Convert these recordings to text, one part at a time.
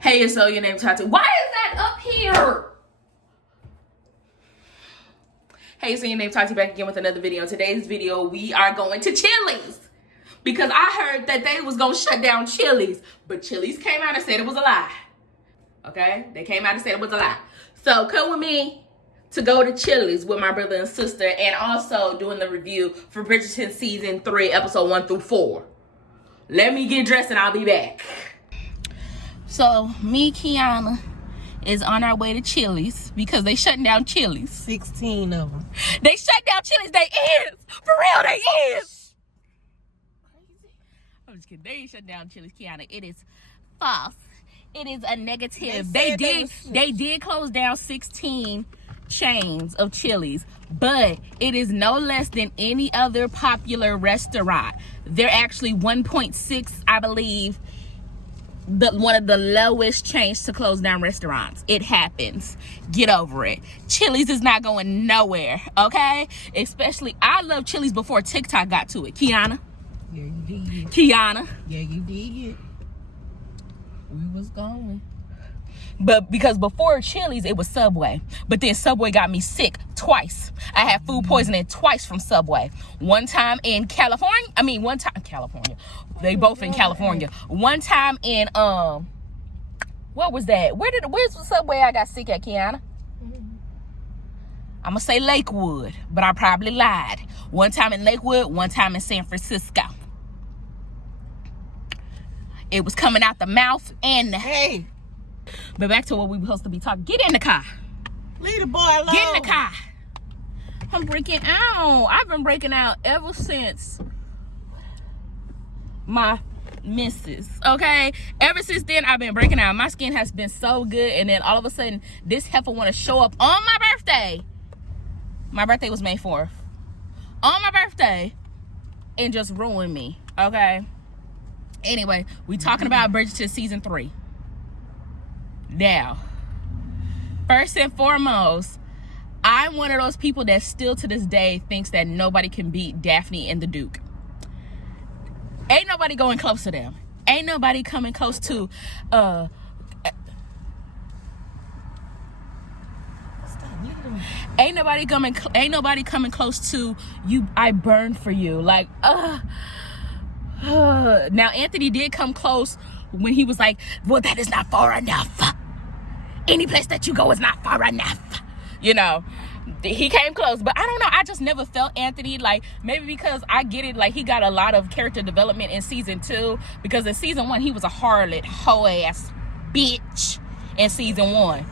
Hey, it's OhYoNameTaty. Why is that up here? Hey, it's OhYoNameTaty back again with another video. In today's video, we are going to Chili's. Because I heard that they was going to shut down Chili's. But Chili's came out and said it was a lie. Okay? They came out and said it was a lie. So come with me to go to Chili's with my brother and sister. And also doing the review for Bridgerton Season 3, Episode 1 through 4. Let me get dressed and I'll be back. So, me, Kiana, is on our way to Chili's because they shutting down Chili's. 16 of them. They shut down Chili's. They is. For real, they is. I'm just kidding. They ain't shut down Chili's, Kiana. It is false. It is a negative. They did close down 16 chains of Chili's, but it is no less than any other popular restaurant. They're actually 1.6, I believe, one of the lowest chains to close down restaurants. It happens. Get over it. Chili's is not going nowhere, okay? Especially, I love Chili's before TikTok got to it. Kiana? Yeah, you did. Kiana? Yeah, you did. We was going. But because before Chili's, it was Subway. But then Subway got me sick twice. I had food poisoning twice from Subway. One time in California. They both in California. One time in, what was that? Where's the Subway I got sick at, Kiana? I'm going to say Lakewood, but I probably lied. One time in Lakewood, one time in San Francisco. It was coming out the mouth and the head. But back to what we were supposed to be talking. Get in the car. Leave the boy alone. Get in the car. I'm breaking out. I've been breaking out ever since my missus. Okay? Ever since then, I've been breaking out. My skin has been so good. And then all of a sudden, this heifer want to show up on my birthday. My birthday was May 4th. On my birthday. And just ruin me. Okay? Anyway, we talking about Bridgerton Season 3. Now, first and foremost, I'm one of those people that still to this day thinks that nobody can beat Daphne and the Duke. Ain't nobody going close to them. Ain't nobody coming close to ain't nobody coming close to you. I burned for you. Like now Anthony did come close when he was like, well, that is not far enough. Any place that you go is not far enough. You know, he came close, but I don't know. I just never felt Anthony, like, maybe because I get it, like, he got a lot of character development in season 2, because in season 1, he was a harlot, hoe-ass bitch in season 1.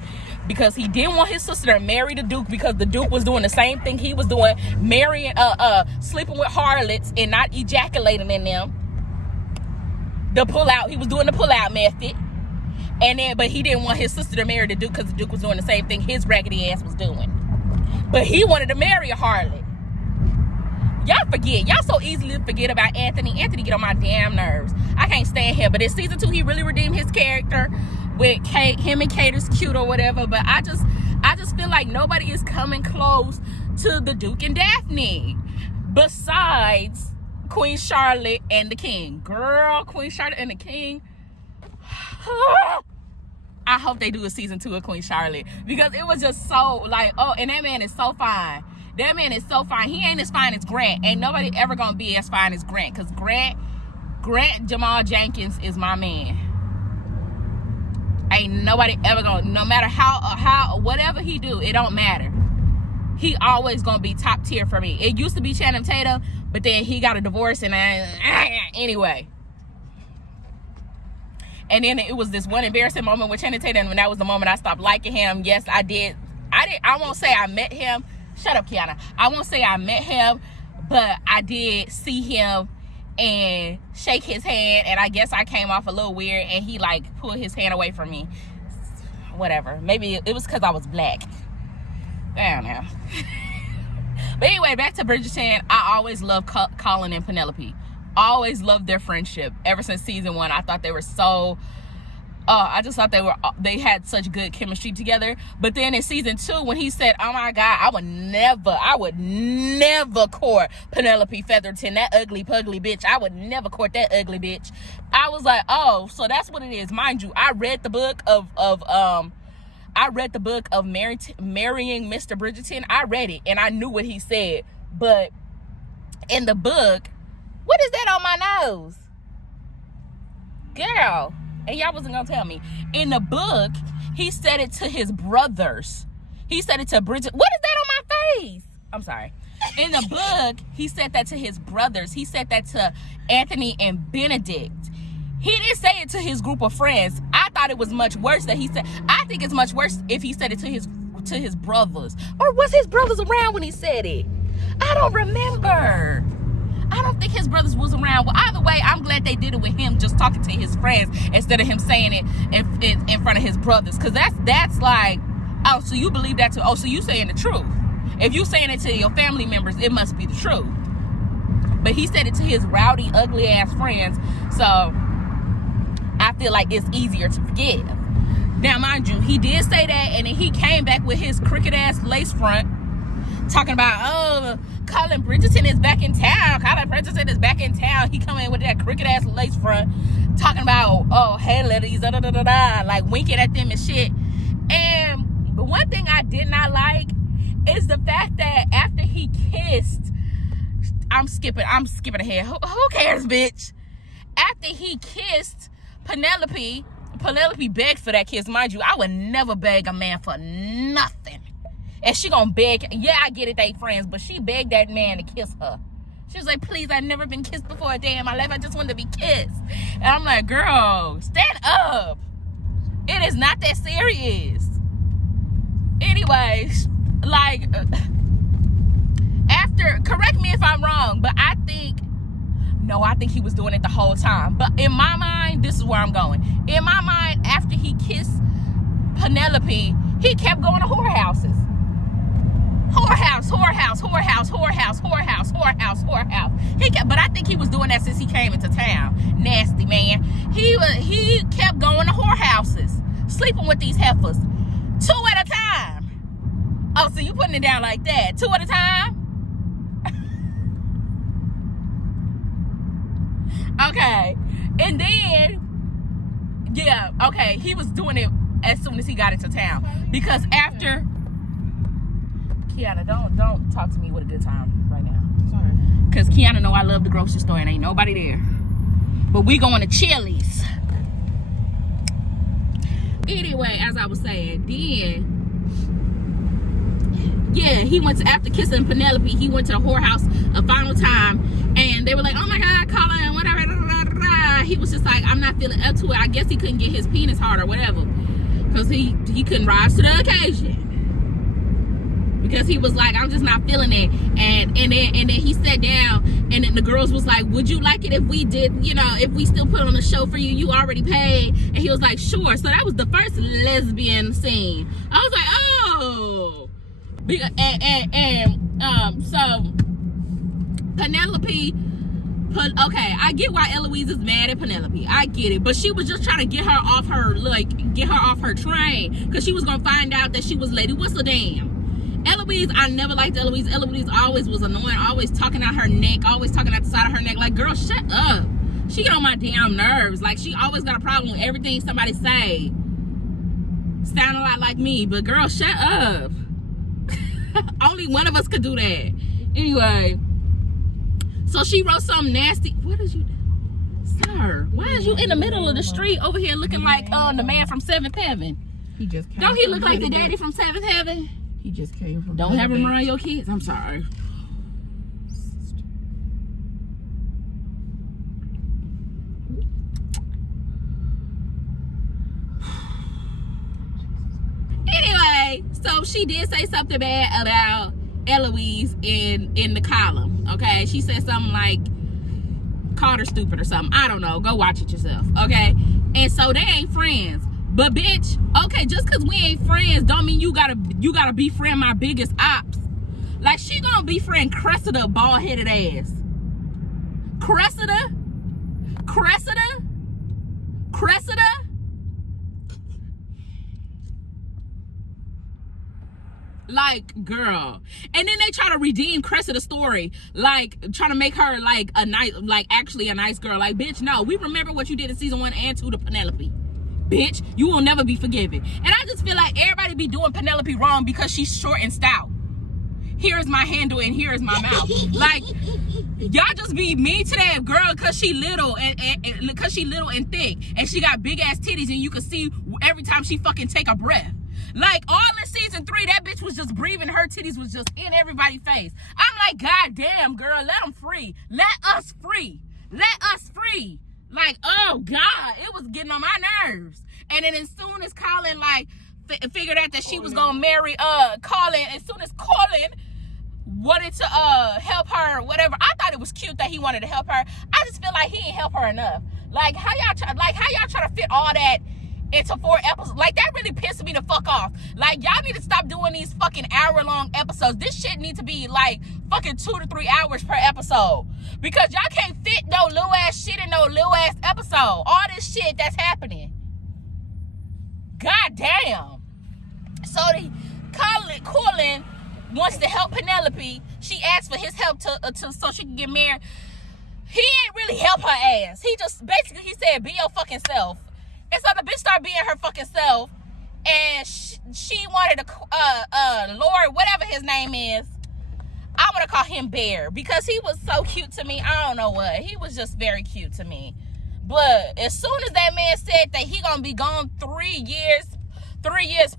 Because he didn't want his sister to marry the Duke, because the Duke was doing the same thing he was doing, marrying, sleeping with harlots and not ejaculating in them. He was doing the pull-out method. And then, but he didn't want his sister to marry the Duke because the Duke was doing the same thing his raggedy ass was doing. But he wanted to marry a harlot. Y'all forget. Y'all so easily forget about Anthony. Anthony get on my damn nerves. I can't stand him. But in season 2, he really redeemed his character with Kate. Him and Kate is cute or whatever. But I just feel like nobody is coming close to the Duke and Daphne. Besides Queen Charlotte and the King. Girl, Queen Charlotte and the King. I hope they do a season 2 of Queen Charlotte, because it was just so like, oh, and that man is so fine. That man is so fine. He ain't as fine as Grant. Ain't nobody ever gonna be as fine as Grant, because Grant Jamal Jenkins is my man. Ain't nobody ever gonna, no matter how whatever he do, it don't matter. He always gonna be top tier for me. It used to be Channing Tatum, but then he got a divorce, and anyway. And then it was this one embarrassing moment with Channing Tatum, and that was the moment I stopped liking him. Yes, I did. I won't say I met him. Shut up, Kiana. I won't say I met him, but I did see him and shake his hand, and I guess I came off a little weird, and he, like, pulled his hand away from me. Whatever. Maybe it was because I was black. I don't know. But anyway, back to Bridgerton. I always loved Colin and Penelope. Always loved their friendship. Ever since season 1, I thought they were so I just thought they had such good chemistry together. But then in season 2, when he said, "Oh my God, I would never court Penelope Featherton, that ugly pugly bitch. I would never court that ugly bitch." I was like, oh, so that's what it is. Mind you, I read the book of Marrying Mr. Bridgerton. I read it and I knew what he said. But in the book, what is that on my nose? Girl. And y'all wasn't gonna tell me. In the book, he said it to his brothers. He said it to Bridget. What is that on my face? I'm sorry. In the book, he said that to his brothers. He said that to Anthony and Benedict. He didn't say it to his group of friends. I thought it was much worse that he said. I think it's much worse if he said it to his brothers. Or was his brothers around when he said it? I don't remember. I don't think his brothers was around. Well, either way, I'm glad they did it with him just talking to his friends instead of him saying it in front of his brothers. Because that's like, oh, so you believe that too? Oh, so you saying the truth. If you saying it to your family members, it must be the truth. But he said it to his rowdy, ugly ass friends. So I feel like it's easier to forgive. Now, mind you, he did say that, and then he came back with his crooked ass lace front, talking about, oh, Colin Bridgerton is back in town. Colin Bridgerton is back in town. He come in with that crooked ass lace front, talking about, oh, hey ladies, da da da da da, like winking at them and shit. And the one thing I did not like is the fact that after he kissed, I'm skipping ahead. Who cares, bitch? After he kissed Penelope begged for that kiss. Mind you, I would never beg a man for nothing. And she gonna beg. Yeah, I get it, they friends, but she begged that man to kiss her. She was like, please, I've never been kissed before a day in my life. I just wanted to be kissed. And I'm like, girl, stand up. It is not that serious. Anyways, like, after, correct me if I'm wrong, but I think he was doing it the whole time. But in my mind, this is where I'm going. In my mind, after he kissed Penelope, he kept going to whorehouses. Whorehouse. But I think he was doing that since he came into town. Nasty man. He kept going to whorehouses, sleeping with these heifers, 2 at a time. Oh, so you putting it down like that? 2 at a time? Okay. And then, yeah, okay, he was doing it as soon as he got into town. Because after, Kiana, don't talk to me with a good time right now. Sorry. Because Kiana know I love the grocery store and ain't nobody there. But we going to Chili's. Anyway, as I was saying, then, yeah, he went to, after kissing Penelope, he went to the whorehouse a final time. And they were like, oh my God, Colin, whatever. He was just like, I'm not feeling up to it. I guess he couldn't get his penis hard or whatever. Because he couldn't rise to the occasion. Because he was like, I'm just not feeling it. And then he sat down, and then the girls was like, would you like it if we did, if we still put on a show for you? You already paid. And he was like, sure. So that was the first lesbian scene. I was like, oh. So Penelope, okay, I get why Eloise is mad at Penelope. I get it. But she was just trying to get her off her train. Because she was going to find out that she was Lady Whistle Damn. Eloise, I never liked Eloise. Eloise always was annoying, always talking out her neck, always talking out the side of her neck. Like, girl, shut up. She get on my damn nerves. Like, she always got a problem with everything somebody say. Sound a lot like me, but girl, shut up. Only one of us could do that. Anyway, so she wrote something nasty. What is you, sir? Why is you in the middle of the street over here looking like the man from 7th Heaven? He just came. Don't he look like the daddy from 7th Heaven? He just came from. Don't have him around your kids. I'm sorry. Anyway, so she did say something bad about Eloise in the column. Okay, she said something like called her stupid or something. I don't know. Go watch it yourself. Okay, and so they ain't friends. But bitch, okay, just because we ain't friends don't mean you gotta befriend my biggest ops. Like, she gonna befriend Cressida, bald-headed ass. Cressida. Like, girl. And then they try to redeem Cressida's story, like trying to make her like a nice, like actually a nice girl. Like, bitch, no, we remember what you did in season 1 and 2 to Penelope. Bitch, you will never be forgiven. And I just feel like everybody be doing Penelope wrong because she's short and stout. Here's my handle and here's my mouth. Like, y'all just be mean to that girl because she little and because she little and thick and she got big ass titties and you can see every time she fucking take a breath. Like, all in season 3, that bitch was just breathing. Her titties was just in everybody's face. I'm like, God damn, girl, let them free. Let us free. Let us free. Like, oh God, it was getting on my nerves. And then as soon as Colin like figured out that she was gonna marry Colin, as soon as Colin wanted to help her, whatever, I thought it was cute that he wanted to help her. I just feel like he ain't help her enough. Like, how y'all try to fit all that into 4 episodes? Like, that really pissed me the fuck off. Like, y'all need to stop doing these fucking hour-long episodes. This shit needs to be like fucking 2 to 3 hours per episode, because y'all can't fit no little ass shit in no little ass episode. All this shit that's happening. God damn. So Colin wants to help Penelope. She asked for his help to so she can get married. He ain't really help her ass. He just basically, he said, be your fucking self. And so the bitch started being her fucking self, and she wanted to, Lord, whatever his name is, I want to call him Bear, because he was so cute to me. I don't know what. He was just very cute to me. But as soon as that man said that he gonna be gone 3 years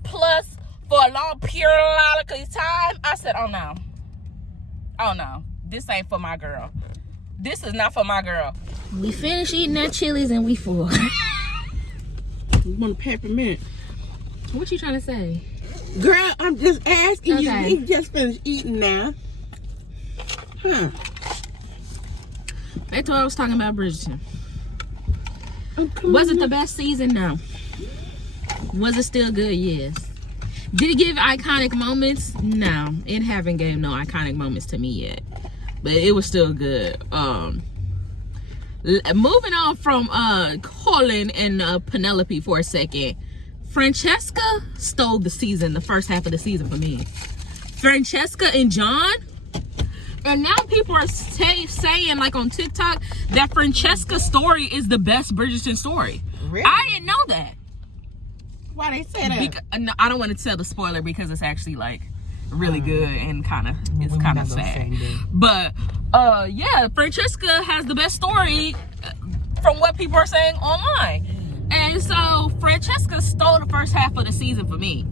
plus for a long periodical time, I said, oh no. Oh no. This ain't for my girl. This is not for my girl. We finished eating that Chili's and we full. You want a peppermint? What you trying to say? Girl, I'm just asking you. Okay. You just finished eating now. Huh. That's what I was talking about, Bridgerton. Oh, Was it the best season? No. Was it still good? Yes. Did it give iconic moments? No. It haven't gave no iconic moments to me yet. But it was still good. Moving on from Colin and Penelope for a second. Francesca stole the season, the first half of the season for me. Francesca and John. And now people are saying, like on TikTok, that Francesca's story is the best Bridgerton story. Really? I didn't know that. Why they say that? No, I don't want to tell the spoiler because it's actually like really good and kind of sad. But yeah, Francesca has the best story from what people are saying online. And so Francesca stole the first half of the season for me.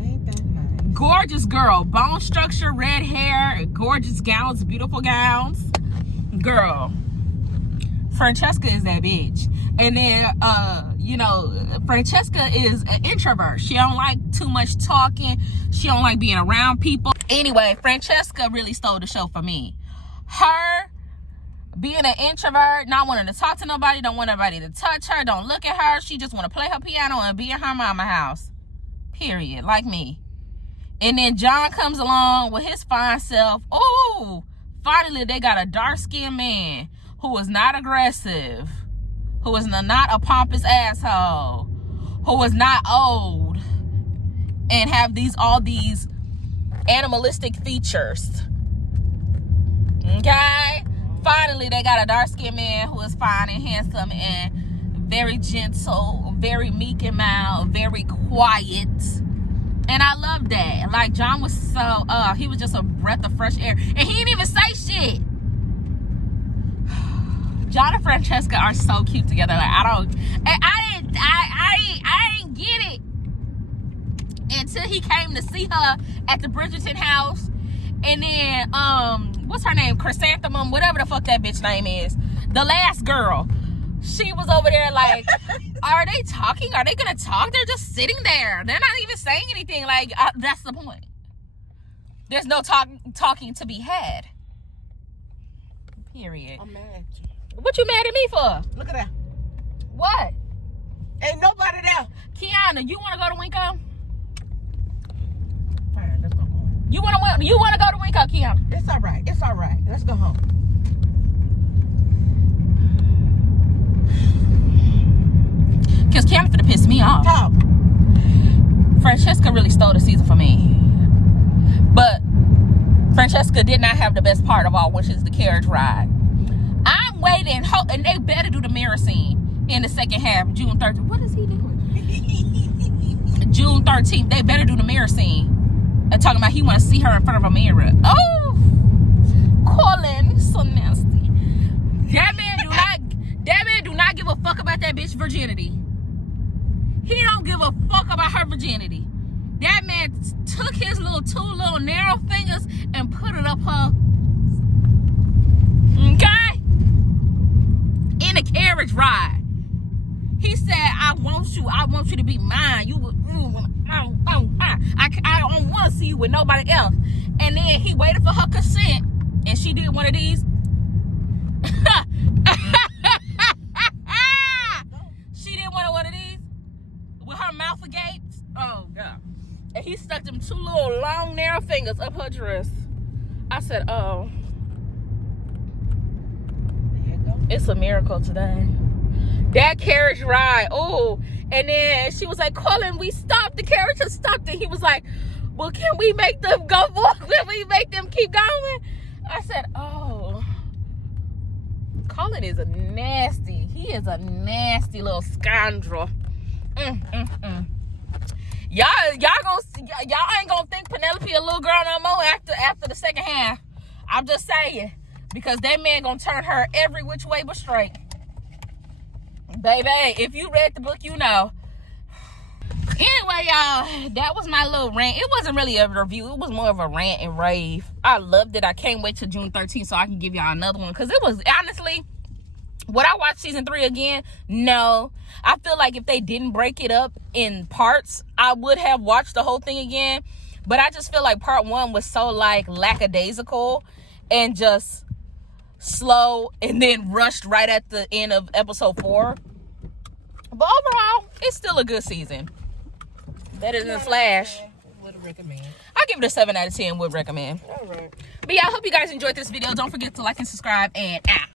Ain't that nice? Gorgeous girl, bone structure, red hair, gorgeous gowns, beautiful gowns. Girl, Francesca is that bitch. And then you know, Francesca is an introvert. She don't like too much talking. She don't like being around people. Anyway, Francesca really stole the show for me. Her being an introvert, not wanting to talk to nobody, don't want nobody to touch her, don't look at her. She just want to play her piano and be in her mama house. Period. Like me. And then John comes along with his fine self. Oh, finally they got a dark-skinned man who is not aggressive, who is not a pompous asshole, who is not old, and have all these animalistic features. Okay? Finally, they got a dark-skinned man who is fine and handsome and very gentle, very meek and mild, very quiet. And I love that. Like, John was so, he was just a breath of fresh air. And he didn't even say shit. John and Francesca are so cute together. Like, I didn't get it until he came to see her at the Bridgerton house. And then, what's her name? Chrysanthemum, whatever the fuck that bitch name is. The last girl. She was over there like, are they talking? Are they gonna talk? They're just sitting there. They're not even saying anything. Like, that's the point. There's no talking to be had. Period. I'm mad. What you mad at me for? Look at that. What? Ain't nobody there. Kiana, you want to go to Winko? Fine, let's go home. You want to go to Winko, Kiana? It's all right. It's all right. Let's go home. Because Kiana finna piss me off. Talk. Francesca really stole the season for me. But Francesca did not have the best part of all, which is the carriage ride. I'm waiting, and they better do the mirror scene in the second half, June 13th. What is he doing? June 13th, they better do the mirror scene. And talking about he want to see her in front of a mirror. Oh, Colin, so nasty. That man do not give a fuck about that bitch virginity. He don't give a fuck about her virginity. That man took his two little narrow fingers and put it up her. Okay? In a carriage ride. He said, I want you to be mine. I don't want to see you with nobody else. And then he waited for her consent, and she did one of these. She did one of these with her mouth agape. Oh God. And he stuck them two little long narrow fingers up her dress. I said, oh, it's a miracle today. That carriage ride, oh. And then she was like, Colin, we stopped. The carriage has stopped. And he was like, well, can we make them go more? Can we make them keep going? I said, oh. Colin is a nasty. He is a nasty little scoundrel. Y'all ain't gonna think Penelope a little girl no more after the second half. I'm just saying. Because that man gonna turn her every which way but straight. Baby, if you read the book, you know. Anyway, y'all, that was my little rant. It wasn't really a review. It was more of a rant and rave. I loved it. I can't wait till June 13th so I can give y'all another one. Because it was, honestly, would I watch season 3 again? No. I feel like if they didn't break it up in parts, I would have watched the whole thing again. But I just feel like part 1 was so, like, lackadaisical and just slow and then rushed right at the end of episode 4. But overall, it's still a good season. Better than Flash. Would recommend. I'll give it a 7 out of 10. Would recommend. All right. But yeah, I hope you guys enjoyed this video. Don't forget to like and subscribe, and out.